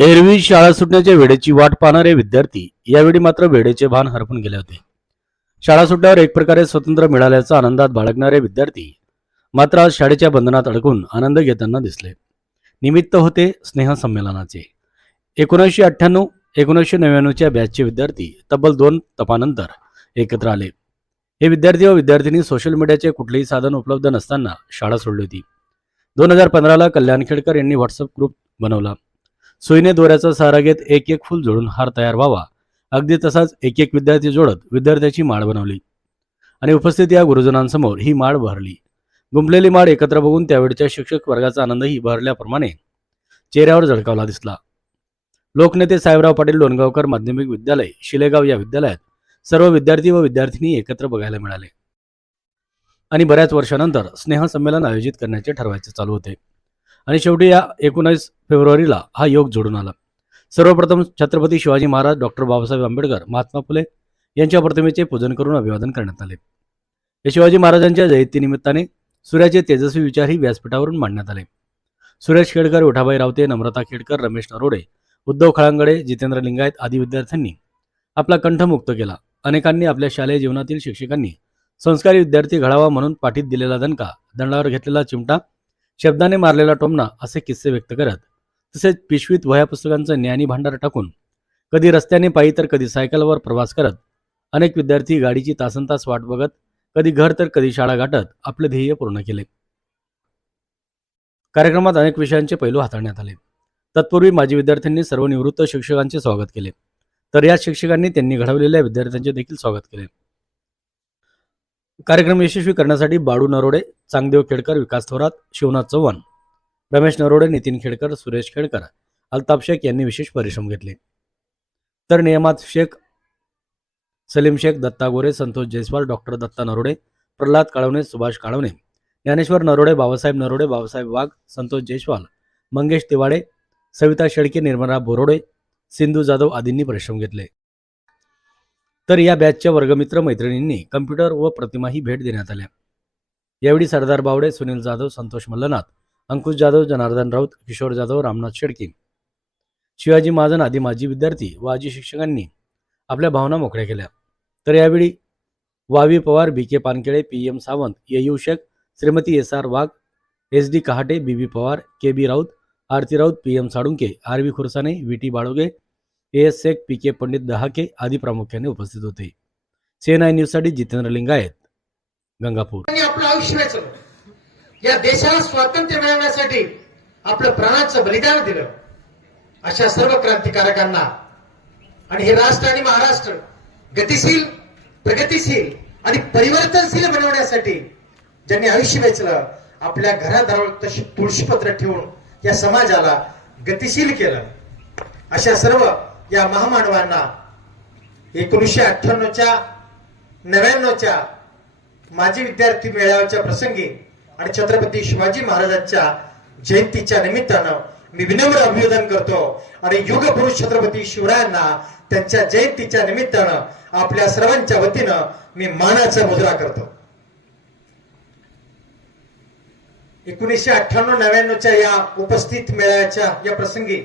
एरवी शाळा सुटण्याच्या वेळेची वाट पाहणारे विद्यार्थी यावेळी मात्र वेळेचे भान हरपून गेले होते. शाळा सुटल्यावर एक प्रकारे स्वतंत्र मिळाल्याचा आनंदात बाळगणारे विद्यार्थी मात्र आज शाळेच्या बंधनात अडकून आनंद घेताना दिसले. निमित्त होते स्नेहसंमेलनाचे. एकोणीसशे अठ्ठ्याण्णव एकोणीसशे नव्याण्णवच्या बॅचचे विद्यार्थी तब्बल दोन तपानंतर एकत्र आले. हे विद्यार्थी व विद्यार्थिनी सोशल मीडियाचे कुठलेही साधन उपलब्ध नसताना शाळा सोडली होती. दोन हजार पंधराला कल्याण खेडकर यांनी व्हॉट्सअप ग्रुप बनवला. सुईने दोऱ्याचा सहारा घेत एक एक फुल जोडून हार तयार व्हावा. अगदी तसाच एक एक विद्यार्थी जोडत विद्यार्थ्याची माळ बनवली. आणि उपस्थित या गुरुजनांसमोर ही माळ भरली. गुंपलेली माळ एकत्र बघून त्यावेळच्या शिक्षक वर्गाचा आनंदही भरल्याप्रमाणे चेहऱ्यावर झळकावला दिसला. लोकनेते साहेबराव पाटील लोणगावकर माध्यमिक विद्यालय शिलेगाव या विद्यालयात सर्व विद्यार्थी व विद्यार्थिनी एकत्र बघायला मिळाले. आणि बऱ्याच वर्षानंतर स्नेहसंमेलन आयोजित करण्याचे ठरवायचे चालू होते. आणि शेवटी या एकोणीस फेब्रुवारीला हा योग जोडून आला. सर्वप्रथम छत्रपती शिवाजी महाराज डॉक्टर बाबासाहेब आंबेडकर महात्मा फुले यांच्या प्रतिमेचे पूजन करून अभिवादन करण्यात आले. शिवाजी महाराजांच्या जयंतीनिमित्ताने सूर्याचे तेजस्वी विचारही व्यासपीठावरून मांडण्यात आले. सुरेश खेडकर विठाबाई रावते नम्रता खेडकर रमेश नरोडे उद्धव खळांगडे जितेंद्र लिंगायत आदी विद्यार्थ्यांनी आपला कंठ मुक्त केला. अनेकांनी आपल्या शालेय जीवनातील शिक्षकांनी संस्कारी विद्यार्थी घडावा म्हणून पाठीत दिलेला दणका दंडावर घेतलेला चिमटा शब्दाने मारलेला टोमणा असे किस्से व्यक्त करत तसेच पिशवीत वह्या पुस्तकांचं ज्ञानी भांडार टाकून कधी रस्त्याने पायी तर कधी सायकलवर प्रवास करत अनेक विद्यार्थी गाडीची तासन तास वाट बघत कधी घर तर कधी शाळा गाठत आपले ध्येय पूर्ण केले. कार्यक्रमात अनेक विषयांचे पैलू हाताळण्यात आले. तत्पूर्वी माजी विद्यार्थ्यांनी सर्व निवृत्त शिक्षकांचे स्वागत केले. तर या शिक्षकांनी त्यांनी घडवलेल्या विद्यार्थ्यांचे देखील स्वागत केले. कार्यक्रम यशस्वी करण्यासाठी बाळू नरोडे चांगदेव खेडकर विकास थोरात शिवनाथ चव्हाण रमेश नरोडे नितीन खेडकर सुरेश खेडकर अल्ताफ शेख यांनी विशेष परिश्रम घेतले. तर नियमात शेख सलीम शेख दत्ता गोरे संतोष जयस्वाल डॉक्टर दत्ता नरोडे प्रल्हाद काळवणे सुभाष काळवणे ज्ञानेश्वर नरोडे बाबासाहेब नरोडे बाबासाहेब वाघ संतोष जयस्वाल मंगेश तिवाडे सविता शेळके निर्मला बोरोडे सिंधू जाधव आदींनी परिश्रम घेतले. तर या बॅचच्या वर्गमित्र मैत्रिणींनी कम्प्युटर व प्रतिमाही भेट देण्यात आल्या. यावेळी सरदार बावडे सुनील जाधव संतोष मल्लनाथ अंकुश जाधव जनार्दन राऊत किशोर जाधव रामनाथ शेडके. शिवाजी महाजन आदी माजी विद्यार्थी व आजी शिक्षकांनी आपल्या भावना मोकळ्या केल्या. तर यावेळी Wavi Pawar B K Pankele P M Sawant ययू Shaikh Shrimati S R Wagh S D Kahate B B Pawar K B Raut Aarti Raut P M Salunke R V Khursane V T Baloge A S Shaikh P K Pandit Dahake आदी प्रामुख्याने उपस्थित होते. CNI न्यूजसाठी जितेंद्र लिंगायत गंगापूर. आपलं आयुष्य या देशाला स्वातंत्र्य मिळवण्यासाठी आपलं प्राणाचं बलिदान दिलं. अशा सर्व क्रांतिकारकांना. आणि हे राष्ट्र आणि महाराष्ट्र गतिशील प्रगतिशील आणि परिवर्तनशील बनवण्यासाठी ज्यांनी आयुष्य वेचलं आपल्या घरादारावर तशी तुळशीपत्र ठेवून या समाजाला गतिशील केलं. अशा सर्व या महामानवांना एकोणीसशे अठ्ठ्याण्णवच्या नव्याण्णवच्या माजी विद्यार्थी मेळाव्याच्या प्रसंगी आणि छत्रपती शिवाजी महाराजांच्या जयंतीच्या निमित्तानं मी विनम्र अभिवादन करतो. आणि युग पुरुष छत्रपती शिवरायांना त्यांच्या जयंतीच्या निमित्तानं आपल्या सर्वांच्या वतीनं मी मानाचा मुद्रा करतो. एकोणीसशे अठ्ठ्याण्णव नव्याण्णवच्या या उपस्थित मेळाव्याच्या या प्रसंगी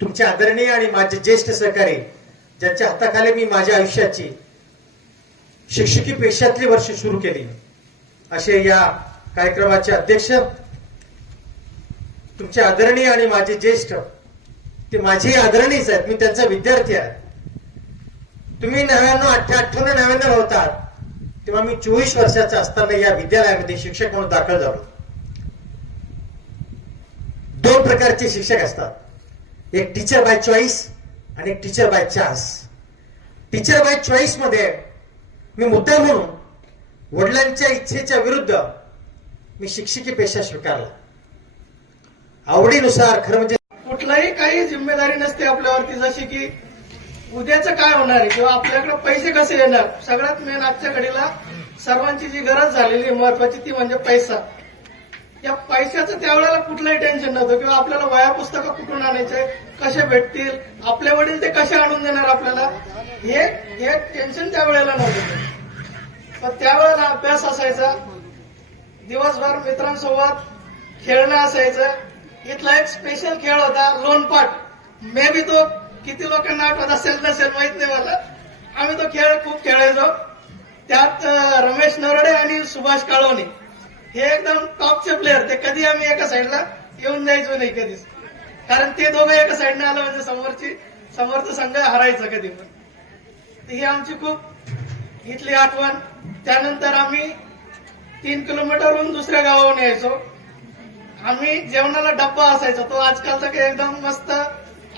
तुमचे आदरणीय आणि माझे ज्येष्ठ सहकारी ज्यांच्या हाताखाली मी माझ्या आयुष्याची शिक्षकी पेशातली वर्ष सुरू केली असे या कार्यक्रमाचे अध्यक्ष तुमचे आदरणीय आणि माझे ज्येष्ठ ते माझे आदरणीच आहेत मी त्यांचा विद्यार्थी आहे. तुम्ही नव्याण्णव अठ्ठ्या अठ्ठावन्न नव्याण्णव होतात तेव्हा मी चोवीस वर्षाचा असताना या विद्यालयामध्ये शिक्षक म्हणून दाखल झालो. दोन प्रकारचे शिक्षक असतात. एक टीचर बाय चॉईस आणि एक teacher by chance teacher by चॉईसमध्ये मी मुद्दा म्हणून वडिलांच्या इच्छेच्या विरुद्ध मी शिक्षकी पेशा स्वीकारला. आवडीनुसार खरं म्हणजे कुठलाही काही जिम्मेदारी नसते आपल्यावरती जशी की उद्याचं काय होणार आहे किंवा आपल्याकडे पैसे कसे येणार? सगळ्यात मेन आजच्या घडीला सर्वांची जी गरज झालेली महत्वाची ती म्हणजे पैसा. या पैशाचं त्यावेळेला कुठलंही टेन्शन नव्हतं किंवा आपल्याला वया पुस्तकं कुठून आणायचे कसे भेटतील आपले वडील ते कसे आणून देणार आपल्याला हे हे टेन्शन त्यावेळेला नव्हतं. पण त्यावेळेला अभ्यास असायचा दिवसभर मित्रांसोबत खेळणं असायचं. इथला एक स्पेशल खेळ होता लोणपाट. मे बी तो किती लोकांना आठवत असेल नसेल माहीत नाही मला. आम्ही तो खेळ खूप खेळायचो. त्यात रमेश नरडे आणि सुभाष काळवणे. हे एकदम टॉपचे प्लेअर ते कधी आम्ही एका साईडला येऊन जायचो नाही कधीच. कारण ते दोघं एका साईडने आलं म्हणजे समोरची समोरचा संघ हरायचा कधी पण. ही आमची खूप इथली आठवण. त्यानंतर आम्ही तीन किलोमीटरहून दुसऱ्या गावाहून यायचो. आम्ही जेवणाला डब्बा असायचा तो आजकालचा काही एकदम मस्त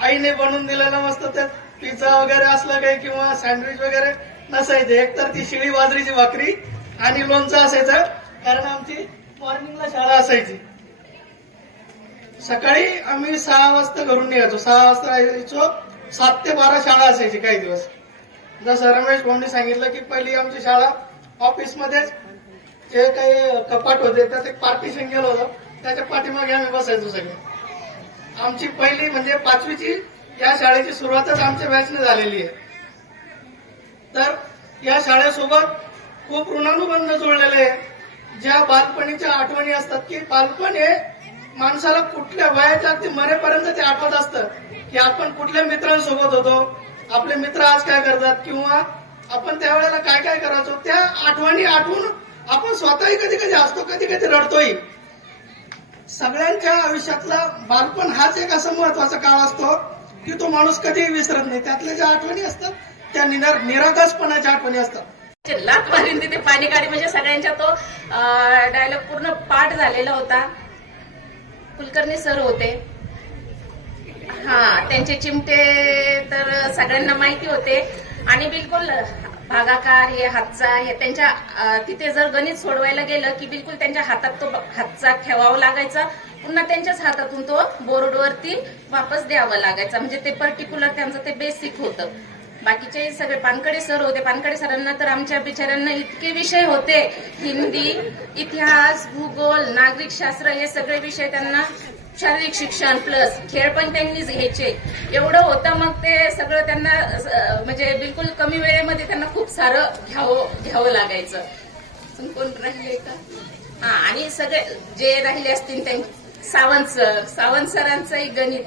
आईने बनवून दिलेला मस्त त्यात पिझ्झा वगैरे असलं काही किंवा सँडविच वगैरे नसायचे. एकतर ती शिळी बाजरीची भाकरी आणि लोणचं असायचं कारण आमची मॉर्निंगला शाळा असायची. सकाळी आम्ही सहा वाजता घरून निघायचो सहा वाजता यायचो सात ते बारा शाळा असायची काही दिवस. जसं रमेश भाऊंनी सांगितलं की पहिली आमची शाळा ऑफिसमध्येच जे काही कपाट होते त्यात एक पार्टिशन गेलं होतं. त्याच्या पाठीमागे आम्ही बसायचो सगळे. आमची पहिली म्हणजे पाचवीची या शाळेची सुरुवातच आमच्या बॅचने झालेली आहे. तर या शाळेसोबत खूप ऋणानुबंध जोडलेले आहे. ज्या बालपणीच्या आठवणी असतात की बालपण हे माणसाला कुठल्या वयाच्या अगदी मरेपर्यंत ते आठवत असतं की आपण कुठल्या मित्रांसोबत होतो आपले मित्र आज काय करतात किंवा आपण त्यावेळेला काय काय करायचो त्या आठवणी आठवून आपण स्वतःही कधी कधी असतो कधी कधी रडतोही. सगळ्यांच्या आयुष्यातला बालपण हाच एक असा महत्त्वाचा काळ असतो की तो माणूस कधीही विसरत नाही. त्यातल्या ज्या आठवणी असतात त्या निर निरागसपणाच्या आठवणी असतात. लाख मारून तिथे पाणी काढी म्हणजे सगळ्यांच्या तो डायलॉग पूर्ण पाठ झालेला होता. कुलकर्णी सर होते. हा त्यांचे चिमटे तर सगळ्यांना माहिती होते. आणि बिलकुल भागाकार हे हातचा हे त्यांच्या तिथे जर गणित सोडवायला गेलं की बिलकुल त्यांच्या हातात तो हातचा ठेवावा लागायचा. पुन्हा त्यांच्याच हातातून तो बोर्डवरती वापस द्यावा लागायचा. म्हणजे ते पर्टिक्युलर त्यांचं ते बेसिक होतं. बाकीचे सगळे पानकडे सर होते. पानकडे सरांना तर आमच्या बिचाऱ्यांना इतके विषय होते. हिंदी इतिहास भूगोल नागरिक शास्त्र हे सगळे विषय त्यांना शारीरिक शिक्षण प्लस खेळ पण त्यांनीच घ्यायचे. एवढं होतं मग ते सगळं त्यांना म्हणजे बिलकुल कमी वेळेमध्ये त्यांना खूप सारं घ्यावं घ्यावं लागायचं. कोण राहिले का? हा आणि सगळे जे राहिले असतील ते सावंत सर. सावंत सरांचंही गणित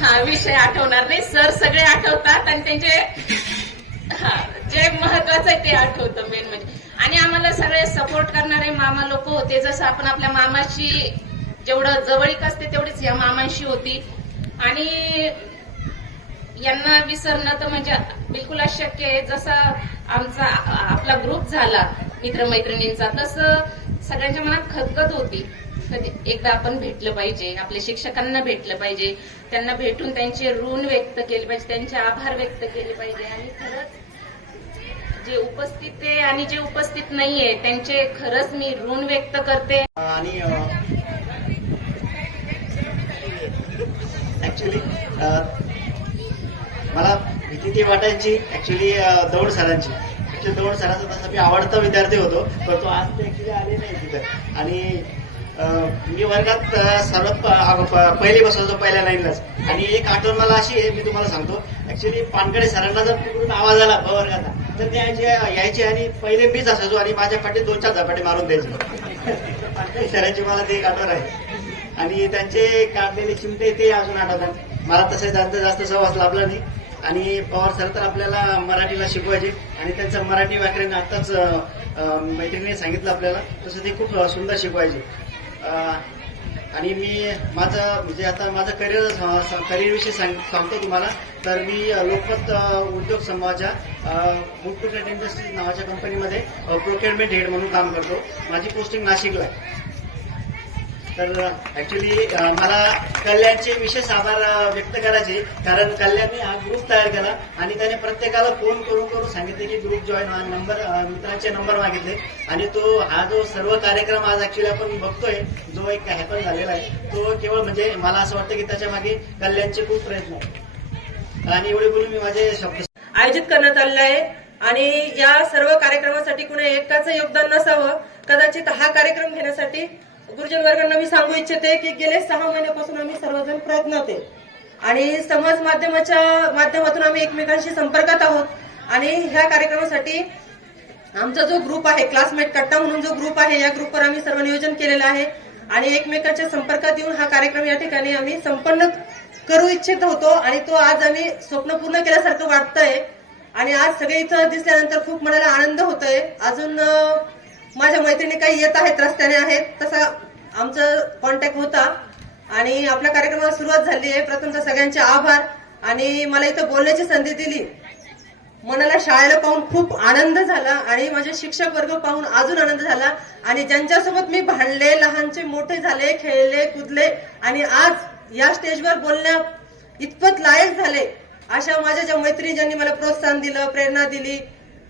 हा विषय आठवणार नाही. सर सगळे आठवतात आणि त्यांचे हा जे महत्वाचं आहे ते आठवतं मेन म्हणजे. आणि आम्हाला सगळे सपोर्ट करणारे मामा लोक होते. जसं आपण आपल्या मामाशी जेवढं जवळीक असते तेवढीच या मामांशी होती. आणि यांना विसरणं तर म्हणजे बिलकुल अशक्य आहे. जसा आमचा आपला ग्रुप झाला मित्रमैत्रिणींचा तसं सगळ्यांच्या मनात खतखत होती. कधी एकदा आपण भेटलं पाहिजे आपल्या शिक्षकांना भेटलं पाहिजे त्यांना भेटून त्यांचे ऋण व्यक्त केले पाहिजे त्यांचे आभार व्यक्त केले पाहिजे. आणि खरंच जे उपस्थित आहे आणि जे उपस्थित नाहीये त्यांचे खरंच मी ऋण व्यक्त करते. आणि ऍक्च्युली मला भीती ती वाटायची. ऍक्च्युली दौड सरांची. ऍक्च्युली दौड सरांचा तसा मी आवडता विद्यार्थी होतो पण तो आज ते ऍक्च्युली आले नाही तिथं. आणि मी वर्गात सर्वात पहिले बसवतो पहिल्या लाईनलाच आणि एक आठवण मला अशी आहे मी तुम्हाला सांगतो. ऍक्च्युली पानकडे सरांना जर तिकडून आवाज आला ब वर्गाचा तर ते यायचे यायचे आणि पहिले मीच असायचो आणि माझ्या पाठी दोन चार झपाटे मारून द्यायचे. सरांची मला ते एक आठवण आहे. आणि त्यांचे काढलेले चिमटे ते अजून आठवतात. मला तसे जास्त जास्त सहवास लाभला नाही. आणि पवार सर तर आपल्याला मराठीला शिकवायचे. आणि त्यांचं मराठी व्याकरण आताच मैत्रिणीने सांगितलं आपल्याला तसं ते खूप सुंदर शिकवायचे. आणि मी माझं म्हणजे आता माझं करिअर करिअरविषयी सांग सांगतो तुम्हाला. तर मी लोकमत उद्योग समूहाच्या फूड टू ट्रेड इंडस्ट्रीज नावाच्या कंपनीमध्ये प्रोक्युअरमेंट हेड म्हणून काम करतो. माझी पोस्टिंग नाशिकला आहे. तर ऍक्च्युली मला कल्याणचे विशेष आभार व्यक्त करायचे कारण कल्याणने हा ग्रुप तयार केला आणि त्याने प्रत्येकाला फोन करून करून सांगितले की ग्रुप जॉईन हा नंबर मित्रांचे नंबर मागितले. आणि तो हा जो सर्व कार्यक्रम आज ऍक्च्युली आपण बघतोय जो एक हॅपन झालेला आहे तो केवळ म्हणजे मला असं वाटतं की त्याच्यामागे कल्याणचे खूप प्रयत्न आहेत. आणि एवढे बोलून मी माझे शब्द आयोजित करण्यात आलेलं आहे. आणि या सर्व कार्यक्रमासाठी कुणी एकाचं योगदान नसावं कदाचित हा कार्यक्रम घेण्यासाठी गुरुजन वर्गांना मी सांगू इच्छिते की गेले सहा महिन्यापासून आम्ही सर्वजण प्रयत्नात आहे. आणि समाज माध्यमाच्या माध्यमातून आम्ही एकमेकांशी संपर्कात आहोत. आणि ह्या कार्यक्रमासाठी आमचा जो ग्रुप आहे क्लासमेट कट्टा म्हणून जो ग्रुप आहे या ग्रुपवर आम्ही सर्व नियोजन केलेलं आहे. आणि एकमेकांच्या संपर्कात येऊन हा कार्यक्रम या ठिकाणी आम्ही संपन्न करू इच्छित होतो. आणि तो आज आम्ही स्वप्न पूर्ण केल्यासारखं वाटतंय. आणि आज सगळे इथं दिसल्यानंतर खूप मनाला आनंद होतोय. अजून माझ्या मैत्रिणी काही येत आहेत रस्त्याने आहेत तसा आमचं कॉन्टॅक्ट होता. आणि आपल्या कार्यक्रमाला सुरुवात झाली आहे. प्रथमतः सगळ्यांचे आभार. आणि मला इथं बोलण्याची संधी दिली. मनाला शाळेला पाहून खूप आनंद झाला आणि माझे शिक्षक वर्ग पाहून अजून आनंद झाला. आणि ज्यांच्यासोबत मी भांडले लहानचे मोठे झाले खेळले कुदले आणि आज या स्टेजवर बोलण्या इतपत लायक झाले अशा माझ्या ज्या मैत्रिणी ज्यांनी मला प्रोत्साहन दिलं प्रेरणा दिली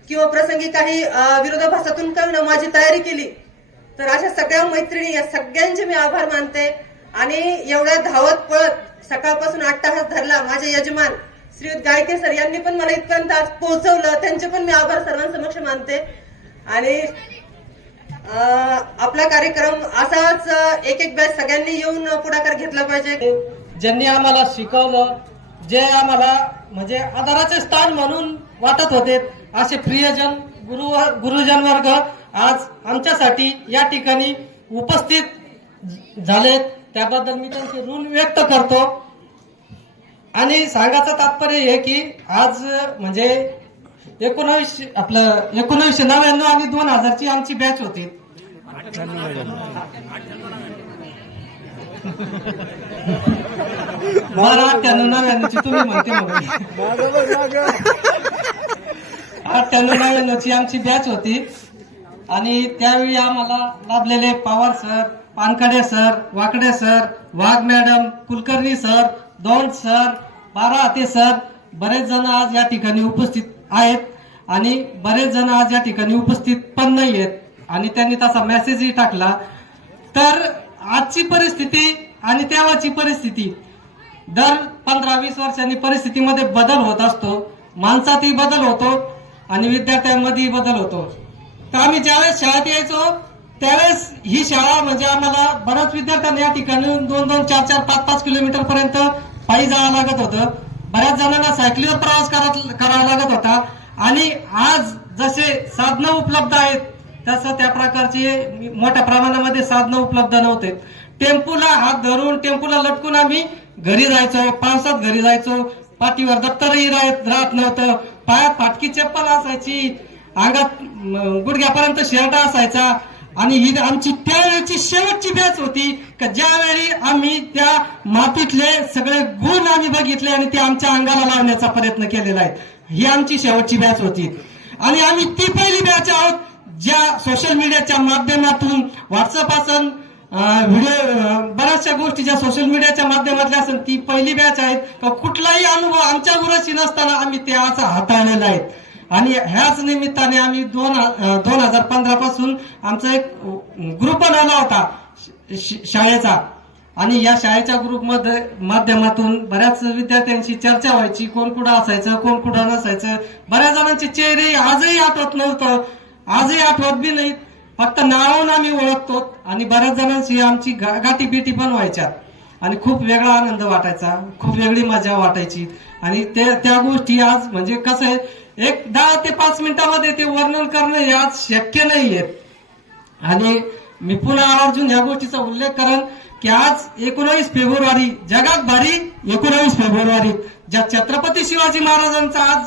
किंवा प्रसंगी काही विरोधाभासातून करणं माझी तयारी केली. तर अशा सगळ्या मैत्रिणी या सगळ्यांचे मी आभार मानते. आणि एवढ्या धावत पळत सकाळपासून आठ तास धरला माझे यजमान श्रीयुत गायके सर यांनी पण मला इथपर्यंत आज पोहोचवलं. त्यांचे पण मी आभार सर्वांसमक्ष मानते. आणि आपला कार्यक्रम असाच एक एक बॅच सगळ्यांनी येऊन पुढाकार घेतला पाहिजे. ज्यांनी आम्हाला शिकवलं जे आम्हाला म्हणजे आधाराचे स्थान म्हणून वाटत होते असे प्रियजन गुरु गुरुजन वर्ग आज आमच्यासाठी या ठिकाणी उपस्थित झालेत. त्याबद्दल मी त्यांचे ऋण व्यक्त करतो. आणि सांगायचं तात्पर्य हे की आज म्हणजे एकोणावीसशे आपलं एकोणावीसशे नव्याण्णव आणि दोन हजारची आमची बॅच होती. मला अठ्ठ्याण्णव नव्याण्णवची तुम्ही म्हणते म्हणून. अठ्ठ्याण्णव नव्याण्णवची आमची बॅच होती. आणि त्यावेळी आम्हाला लाभलेले Pawar sir Pankade sir Wakade sir Wagh madam Kulkarni sir Daund sir Barahate sir बरेच जण आज या ठिकाणी उपस्थित आहेत. आणि बरेच जण आज या ठिकाणी उपस्थित पण नाही आहेत. आणि त्यांनी तसा मेसेजही टाकला. तर आजची परिस्थिती आणि तेव्हाची परिस्थिती दर पंधरा वीस वर्षांनी परिस्थितीमध्ये बदल होत असतो. माणसातही बदल होतो. आणि विद्यार्थ्यांमध्येही बदल होतो. तर आम्ही ज्यावेळेस शाळेत यायचो त्यावेळेस ही शाळा म्हणजे आम्हाला बऱ्याच विद्यार्थ्यांना या ठिकाणी दोन दोन चार चार पाच पाच किलोमीटर पर्यंत पायी जावं लागत होतं. बऱ्याच जणांना सायकलीवर प्रवास करावा लागत होता. आणि आज जसे साधनं उपलब्ध आहेत तसं त्या प्रकारचे मोठ्या प्रमाणामध्ये साधनं उपलब्ध नव्हते. टेम्पूला हात धरून टेम्पूला लटकून आम्ही घरी जायचो पावसात घरी जायचो. पाठीवर दप्तरही राहत नव्हतं. पायात फाटकी चप्पल असायची अंगात गुडघ्यापर्यंत शर्ट असायचा आणि ही आमची त्यावेळेची शेवटची बॅच होती का ज्यावेळी आम्ही त्या मातीतले सगळे गुण आम्ही बघितले आणि ते आमच्या अंगाला लावण्याचा प्रयत्न केलेला आहे. ही आमची शेवटची बॅच होती. आणि आम्ही ती पहिली बॅच आहोत ज्या सोशल मीडियाच्या माध्यमातून व्हॉट्सअप असन व्हिडिओ बऱ्याचशा गोष्टी ज्या सोशल मीडियाच्या माध्यमातल्या असेल ती पहिली बॅच आहेत. कुठलाही अनुभव आमच्या गुरुची नसताना आम्ही ते आज हाताळलेला आहे. आणि ह्याच निमित्ताने आम्ही दोन दोन हजार पंधरा पासून आमचा एक ग्रुप बनवला होता श- शाळेचा. आणि या शाळेच्या ग्रुपमध्ये माध्यमातून बऱ्याच विद्यार्थ्यांशी चर्चा व्हायची. कोण कुठं असायचं कोण कुठं नसायचं. बऱ्याच जणांचे चेहरे आजही आठवत नव्हतं. आजही आठवत बी नाहीत. फक्त नावावून आम्ही ओळखतो आणि बऱ्याच जणांशी आमची गा- बिटी पण व्हायच्या आणि खूप वेगळा आनंद वाटायचा खूप वेगळी मजा वाटायची. आणि ते त्या गोष्टी आज म्हणजे कसं आहे एक दहा ते पाच मिनिटामध्ये ते वर्णन करणं हे आज शक्य नाहीये. आणि मी पुन्हा आवर्जून या गोष्टीचा उल्लेख करेन की आज एकोणावीस फेब्रुवारी जगात भारी एकोणावीस फेब्रुवारी ज्या छत्रपती शिवाजी महाराजांचा आज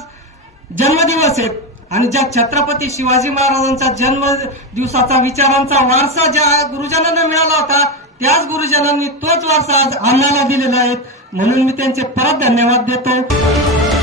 जन्मदिवस आहे आणि ज्या छत्रपती शिवाजी महाराजांचा जन्म दिवसाचा विचारांचा वारसा ज्या गुरुजनांना मिळाला होता त्याच गुरुजनांनी तोच वारसा आज आम्हाला दिलेला आहे. म्हणून मी त्यांचे परत धन्यवाद देतो.